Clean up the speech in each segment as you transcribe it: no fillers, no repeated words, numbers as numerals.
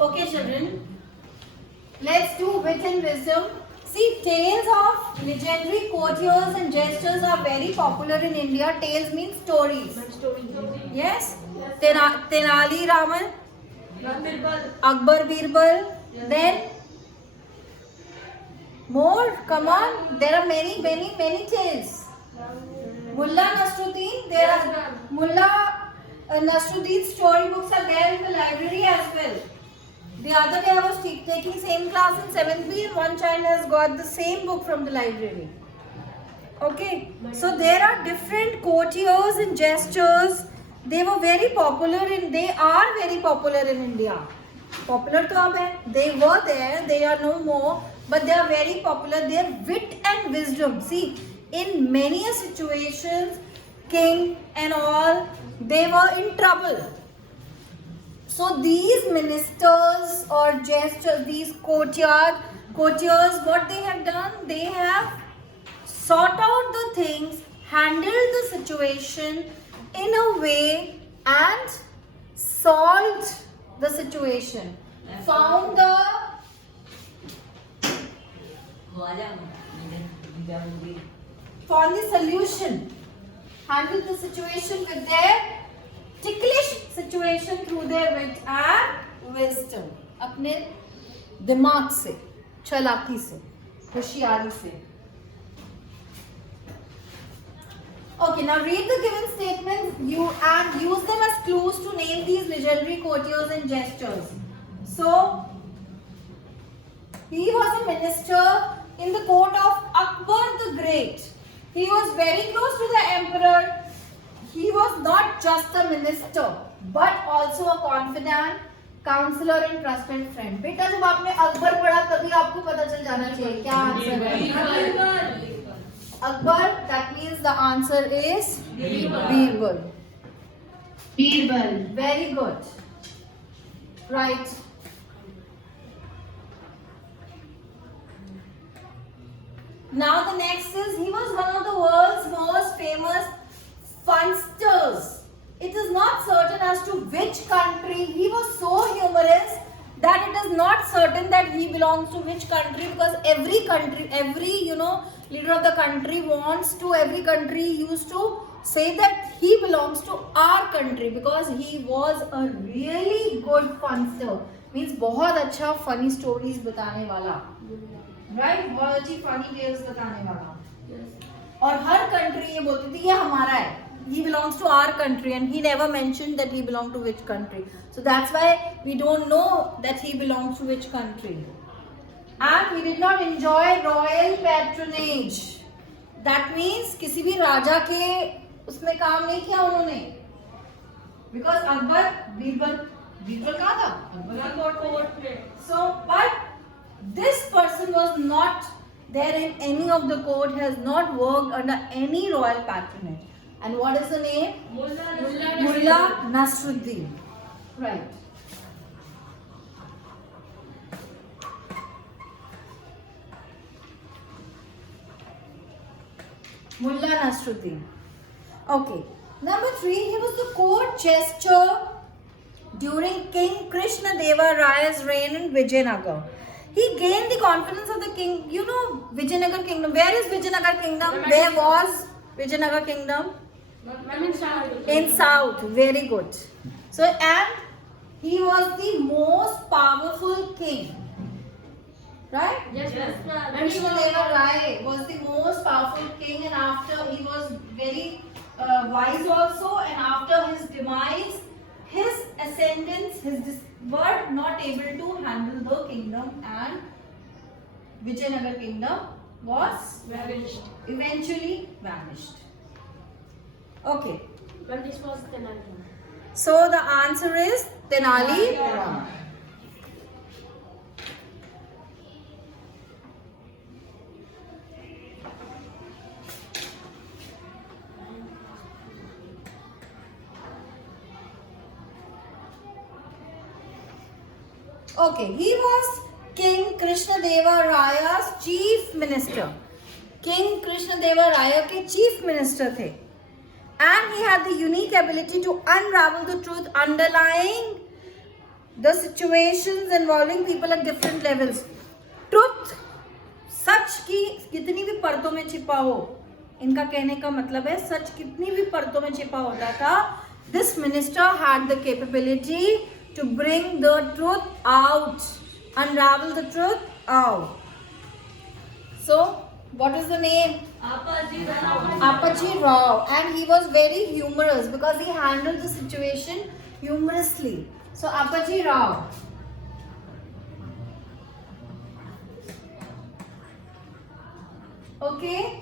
Okay, children. Let's do wit and wisdom. See, tales of legendary courtiers and jesters are very popular in India. Tales mean stories. Yes? Tenali Raman, Akbar Birbal. Then more. Come on. There are many tales. Mullah Nasruddin. There are Mullah Nasruddin's storybooks are there in the library as well. The other day I was taking same class in 7th B and one child has got the same book from the library. Okay, so there are different courtiers and jesters. They are very popular in India. Popular to ab hai. They were there, they are no more, but they are very popular. Their wit and wisdom. See, in many situations, king and all, they were in trouble. So these ministers or jesters, these courtiers, what they have done, they have sought out the things, handled the situation in a way and solved the situation. Found the solution. Handled the situation with their ticklish situation through their wit and wisdom. अपने दिमाग से, चालाकी से, होशियारी से. Okay, now read the given statements and use them as clues to name these legendary courtiers and jesters. So, he was a minister in the court of Akbar the Great. He was very close to the emperor. He was not just a minister, but also a confidant, counselor and trusted friend. बेटा जब आपने अकबर पढ़ा तभी आपको पता चल जाना चाहिए क्या आंसर है. Akbar, that means the answer is Birbal. Birbal. Very good. Right. Now the next is, he was one of the world's most famous funsters. It is not certain as to which country. He was so humorous that it is not certain that he belongs to which country, because every country, leader of the country every country used to say that he belongs to our country, because he was a really good funster. Means बहुत अच्छा funny stories बताने वाला. Right? बहुत अच्छी funny tales बताने वाला. और हर country ये बोलती थी ये हमारा है. He belongs to our country, and he never mentioned that he belonged to which country. So that's why we don't know that he belongs to which country. And he did not enjoy royal patronage. That means किसी भी राजा के उसमें काम नहीं किया उन्होंने. Because Akbar, Birbal कहाँ था? Akbar. So, but this person was not there in any of the court, has not worked under any royal patronage. And what is the name? Mullah Nasruddin. Right. Mullah Nasruddin. Okay. Number 3, he was the court jester during King Krishna Deva Raya's reign in Vijayanagar. He gained the confidence of the king. You know Vijayanagar kingdom. Where is Vijayanagar kingdom? Where was Vijayanagar kingdom? In south. Very good. So, and he was the most powerful king. Right? Yes. Krishna Deva Raya was the most powerful king, and after he was very wise also, and after his demise, his ascendants, were not able to handle the kingdom, and Vijayanagar kingdom was eventually vanished. Okay. But this was Tenali. So the answer is Tenali Rama. Okay, he was King Krishna Deva Raya's chief minister. King Krishna Deva Raya के chief minister थे. And he had the unique ability to unravel the truth underlying the situations involving people at different levels. Truth, सच की कितनी भी परतों में छिपा हो, इनका कहने का मतलब है सच कितनी भी परतों में छिपा होता था, this minister had the capability to bring the truth out, unravel the truth out. So what is the name? Appaji Rao. And he was very humorous because he handled the situation humorously. So Appaji Rao. Okay.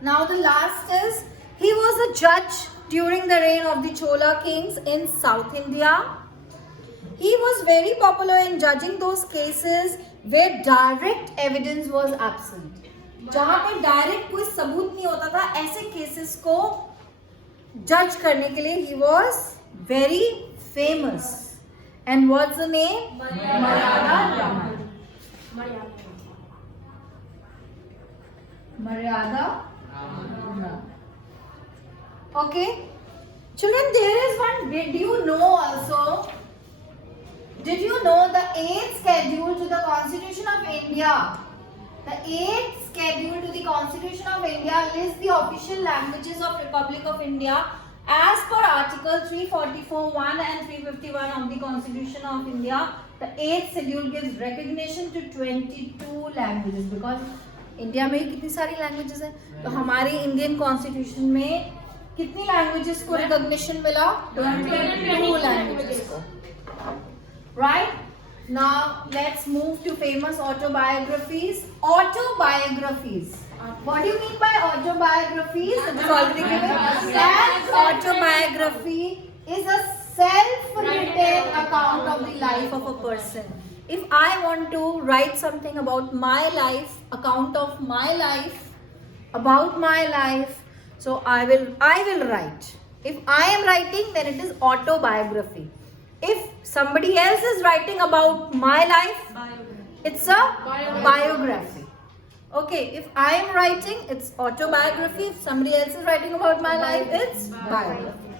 Now the last is, he was a judge during the reign of the Chola kings in South India. He was very popular in judging those cases where direct evidence was absent. जहाँ पे direct कोई सबूत नहीं होता था, ऐसे cases को जज करने के लिए he was very famous. And what's the name? Maryada Raman. Maryada Raman. Okay. Children, there is one, did you know also? Did you know the 8th schedule to the Constitution of India? The 8th schedule to the Constitution of India lists the official languages of Republic of India as per Article 344(1) and 351 of the Constitution of India. The 8th schedule gives recognition to 22 languages because India में कितनी सारी languages हैं, तो हमारे Indian Constitution में कितनी languages को recognition मिला? 22 languages को. Right? Now let's move to famous autobiographies. Autobiographies. What do you mean by autobiographies? It is already given. An autobiography is a self-written account of the life of a person. If I want to write something about my life, account of my life, about my life, so I will write. If I am writing, then it is autobiography. If somebody else is writing about my life, it's a biography. Okay, if I am writing, it's autobiography. If somebody else is writing about my life, it's biography.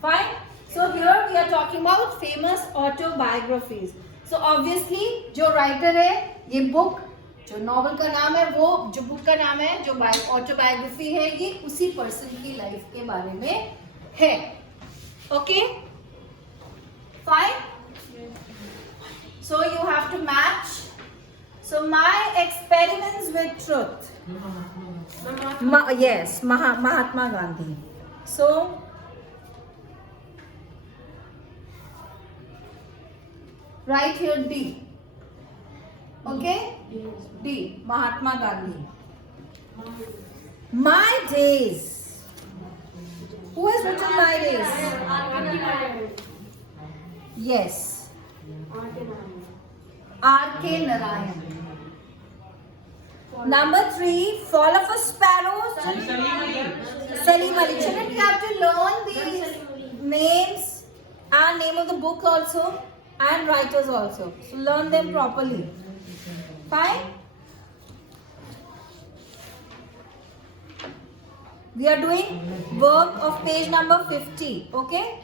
Fine. So here we are talking about famous autobiographies. So obviously, जो writer है, ये book, जो novel का नाम है, वो जो book का नाम है, जो autobiography है, ये उसी person की life के बारे में है. Okay. Fine. So you have to match. So my experiments with truth. Yes, Mahatma Gandhi. So right here D. Okay? D. Mahatma Gandhi. My days. Who has written my days? Yes. R.K. Narayan. Number 3, Fall of a Sparrow. Salim Ali. Children, you have to learn these names and name of the book also and writers also. So learn them properly. Fine? We are doing work of page number 50. Okay?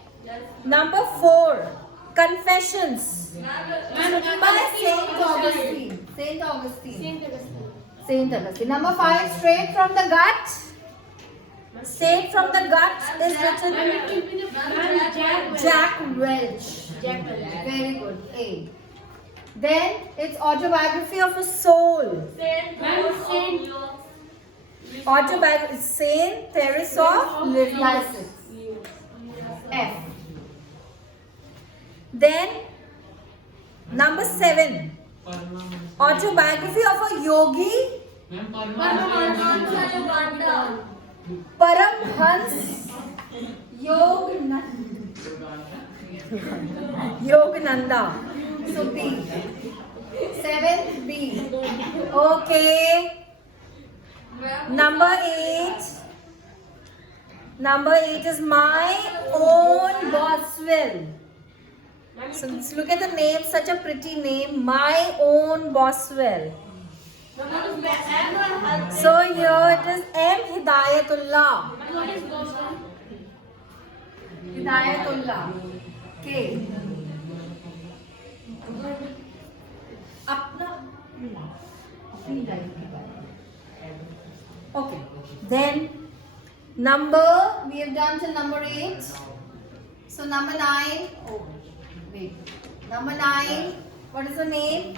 Number 4, Confessions. Written by Saint Augustine. Saint Augustine. Saint Augustine. Number 5, Straight from the Gut. Straight from the Gut is written Jack Welch. Very good. A. Then it's Autobiography of a Soul. Autobiography Saint Teresa of Lisieux. F. Then number 7, Autobiography of a Yogi. Paramhans Yogananda. So B. 7th B. Okay. Number 8. Number 8 is My Own Boswell. So look at the name, such a pretty name, My Own Boswell. So here it is M. Hidayatullah. Hidayatullah. K. Then we have done till number 8. So number 9. Oh, wait. Number 9. What is the name?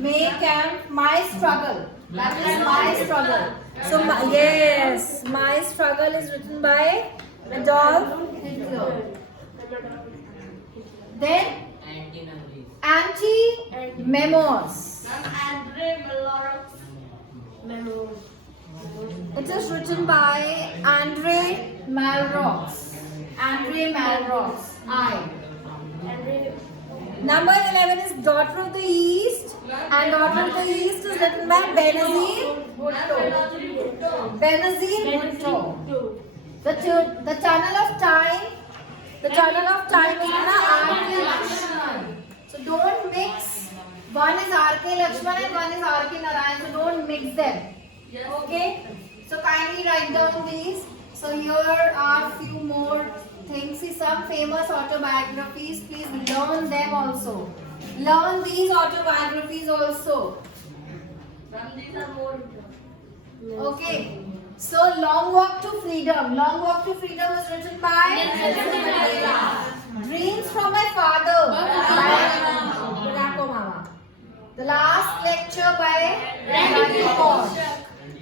Make and My Struggle. That is My Struggle. So yes, My Struggle is written by Adolf Hitler. Then Anti-Memoirs. It is written by Andre Malraux. Number 11 is Daughter of the East, and Daughter of the East is written by Benazir Bhutto. The Tunnel of Time. The Tunnel of Time is written by R.K. Lakshman. So don't mix. One is R.K. Lakshman and one is R.K. Narayan. So don't mix them. Okay? So kindly write down these. So here are few more things. See, some famous autobiographies. Please learn them also. Learn these autobiographies also. Okay. So Long Walk to Freedom. Long Walk to Freedom was written by Nelson Mandela. Dreams from My Father by Barack Obama. The Last Lecture by Randy Ford.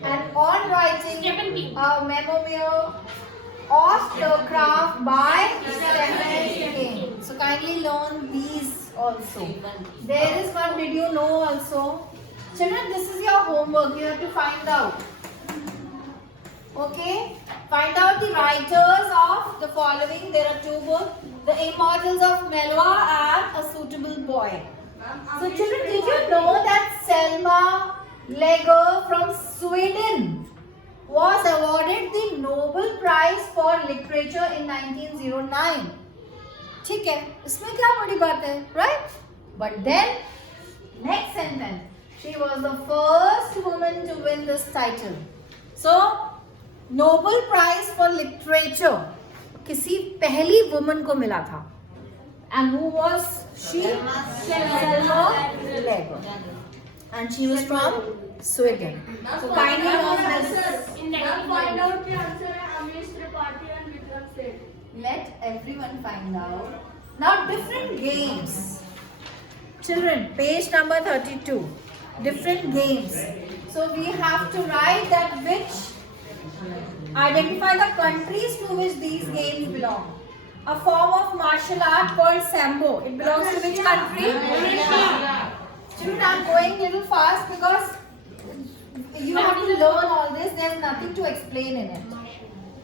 And On Writing a Memoir of the Craft by Stephen King. So kindly learn these also. There is one, did you know also? Children, this is your homework. You have to find out. Okay? Find out the writers of the following. There are 2 books. The Immortals of Melwa and A Suitable Boy. So children, did you know that Selma Lager from Sweden was awarded the Nobel Prize for Literature in 1909? ठीक है, इसमें क्या बड़ी बात है, right? But then, next sentence, she was the first woman to win this title. So, Nobel Prize for Literature किसी पहली woman को मिला था. And who was she? Selma Lager. And she was from Sweden. So kindly know this. Find out the answer. Amish Tripathi and Vikram Seth. Let everyone find out. Now different games. Children, page number 32. Different games. So we have to write that identify the countries to which these games belong. A form of martial art called Sambo. It belongs to which country? Children, I am going a little fast because you have to learn all this. There is nothing to explain in it.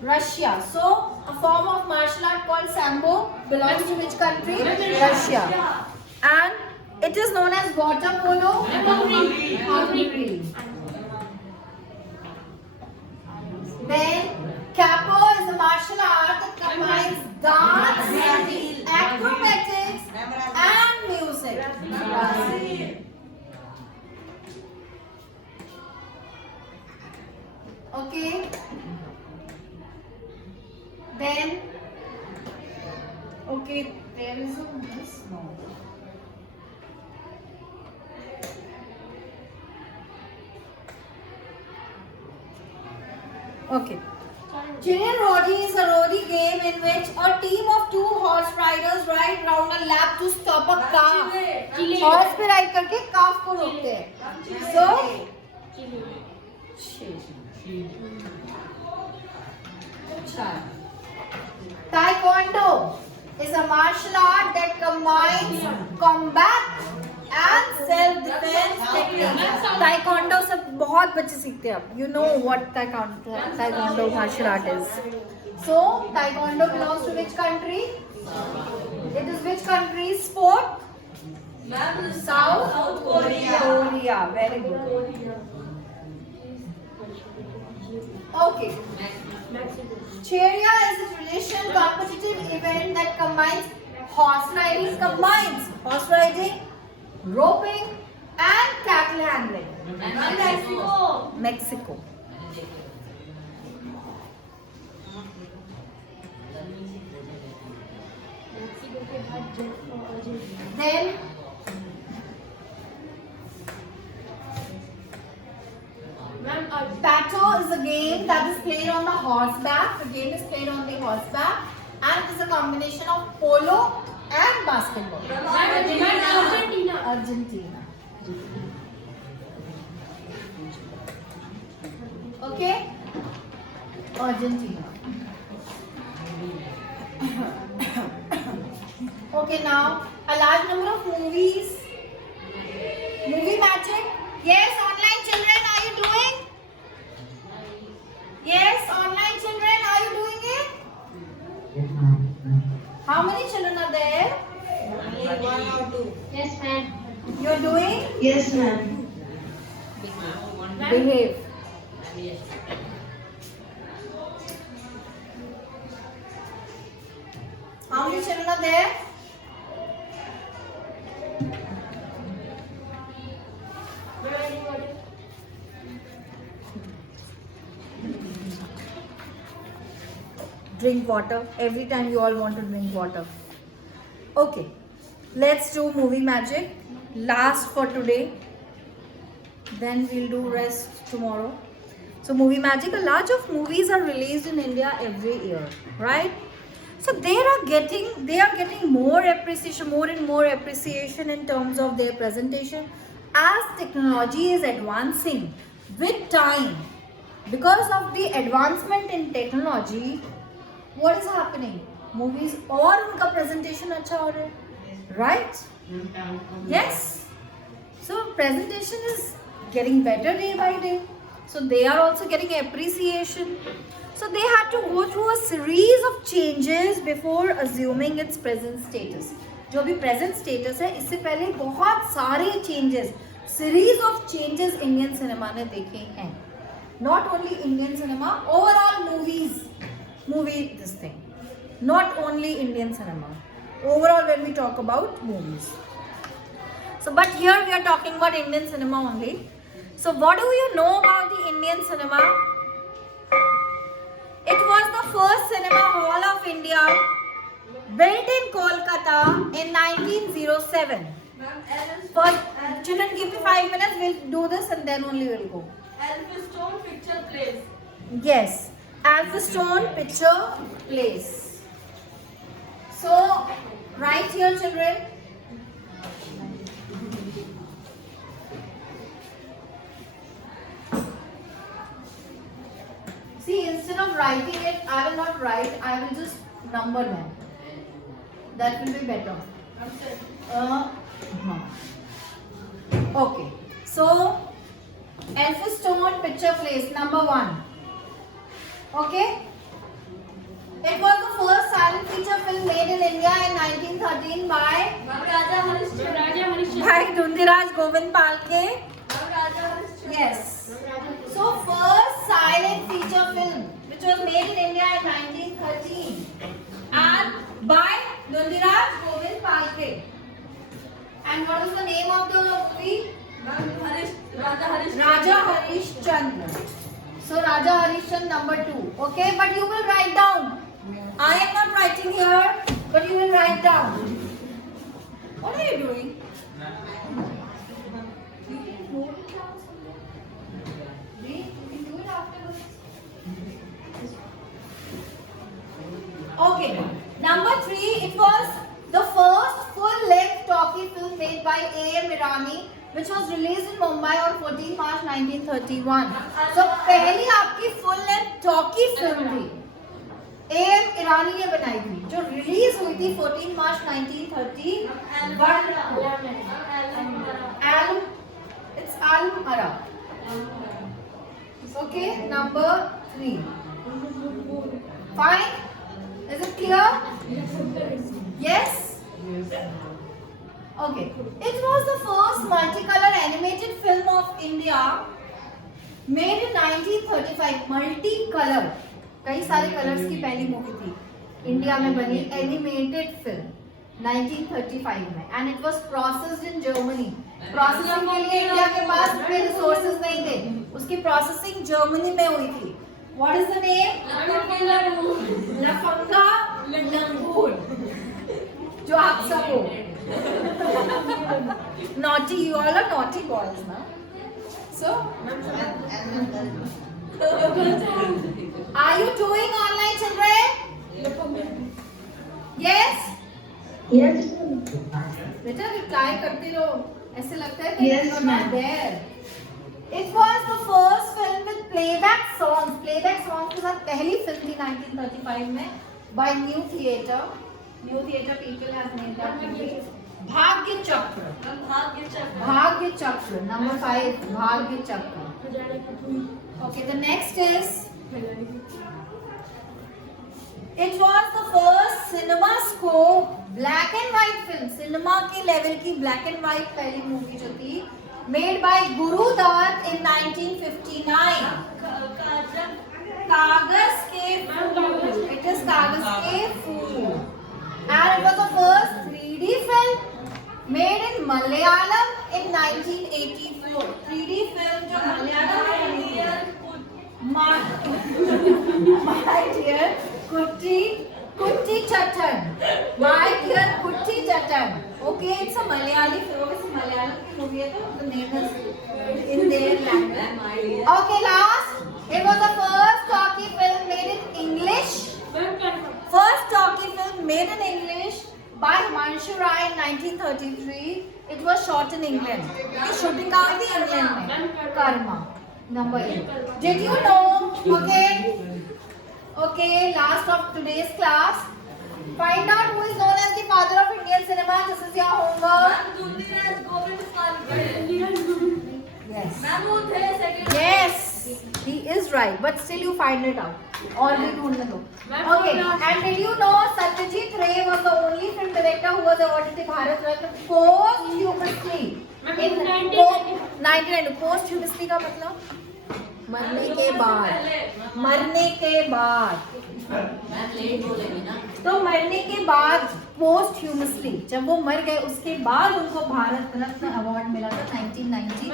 Russia. So, a form of martial art called Sambo belongs to which country? Russia. And it is known as water polo. Hungary. Then, Capo is a martial art that combines dance, acrobatics, and music. Okay. Then, okay, there is a miss. No. Okay. Chillian Roddy is a roadie game in which a team of 2 horse riders ride round a lap to stop a calf. Horse पे ride करके calf को रोकते हैं. So, Taekwondo is a martial art that combines combat and self-defense techniques. Taekwondo से बहुत बच्चे सीखते हैं. You know what Taekwondo martial art is. So Taekwondo belongs to which country? It is which country's sport? South Korea. Very good. Okay. Cheria is a traditional competitive event that combines horse riding, roping, and cattle handling. Mexico. Then Pato is a game that is played on the horseback. The game is played on the horseback, and it is a combination of polo and basketball. Argentina. Argentina. Okay? Argentina. Okay, now a large number of movies. Movie magic. Yes, online children, are you doing? Yes, online children, are you doing it? How many children are there? Only one or two. Yes, ma'am. You're doing? Yes, ma'am. Behave. How many children are there? Drink water. Every time you all want to drink water. Okay. Let's do movie magic. Last for today. Then we'll do rest tomorrow. So movie magic. A lot of movies are released in India every year, right? So they are getting more appreciation, more and more appreciation in terms of their presentation as technology is advancing with time. Because of the advancement in technology, what is happening? Movies और उनका presentation अच्छा हो रहा है, right? Yes. So presentation is getting better day by day. So they are also getting appreciation. So they had to go through a series of changes before assuming its present status. जो अभी present status है, इससे पहले बहुत सारे changes, series of changes Indian cinema ने देखे हैं. Not only Indian cinema, overall movie this thing. Not only Indian cinema. Overall when we talk about movies. So but here we are talking about Indian cinema only. So what do you know about the Indian cinema? It was the first cinema hall of India built in Kolkata in 1907. First, children, give me 5 minutes. We'll do this and then only we'll go. Elphinstone Picture Place. Yes, Elphinstone Picture Place. So, right here, children. See, instead of writing it, I will not write. I will just number them. That will be better. Okay. So, Elphinstone Picture Place, number 1. Okay? It was the first silent feature film made in India in 1913 by Dhundiraj Govind Palke. Yes. So, first silent feature film which was made in India in 1913 and by Dhundiraj Govind Palke. And what is the name of the movie? Raja Harishchandra. So Raja Harishchandra number 2. Okay, but you will write down. I am not writing here, but you will write down. What are you doing? You can note it down somewhere. Wait, you can do it afterwards. Okay, number 3. It was the first full-length talkie film made by A.M. Irani, which was released in Mumbai on 14 March 1931. So पहली आपकी full-length talkie film थी, A.M. Irani ने बनाई थी, जो release हुई थी 14 March 1931. It's Alum Ara. Okay, number 3. Fine. Is it clear? Yes? Okay. It was the first multicolor animated film of India made in 1935. Multicolor. कई सारे कलर्स की पहली मूवी थी इंडिया में बनी एनिमेटेड फिल्म 1935 में and it was processed in Germany. Processing के लिए इंडिया के पास इतने रिसोर्सेज नहीं थे, उसकी प्रोसेसिंग जर्मनी में हुई थी. What is the name? लफंगा लंगूर. जो आप सब हो naughty, you all are naughty boys now. So Are you doing online, children? Yes. Yes. बेटा रिप्लाई करते रहो. ऐसे लगता है कि Yes, you are not ma'am. there. It was the first film with playback songs. Playback songs के साथ पहली फिल्म थी 1935 में by New Theatre. New Theatre people have made that movie. भाग्य चक्र. भाग्य चक्र. Number 5. भाग्य चक्र. Okay, the next is. It was the first cinema scope black and white film. Cinema के level की black and white पहली movie जो थी made by Guru Dutt in 1959. कागज के फूल. It is कागज के फूल. And it was the first 3D film made in Malayalam in 1984. 3D film जो मलयालम में My dear Kutti Chattan. My dear Kutti Chattan. Okay, it's a Malayali film. It's a Malayalam movie. So the name is in their language. Okay, last. It was the first talkie film made in English. First talkie film made in English by Himanshu Rai in 1933. It was shot in England. The shooting कहाँ थी England में. Karma. Number 8. Did you know? Okay, last of today's class. Find out who is known as the father of Indian cinema. This is your homework. Yes. Yes, he is right. But still you find it out. Or we don't know. Okay, and did you know Satyajit Ray was the only film director who was awarded the Bharat Ratna posthumously? In 1990. Posthumously का मतलब मरने के बाद. मरने के बाद. तो मरने के बाद posthumously जब वो मर गए उसके बाद उनको भारत रत्न अवार्ड मिला था 1990.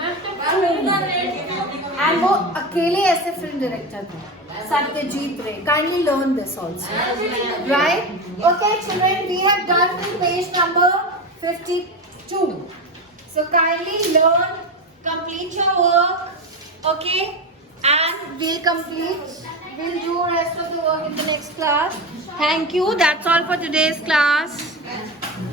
एंड वो अकेले ऐसे फिल्म डायरेक्टर थे. Satyajit Ray. Kindly learn this also. Right? Okay, children, we have done till page number 52. So kindly learn, complete your work. Okay? And we'll do rest of the work in the next class. Thank you. That's all for today's class.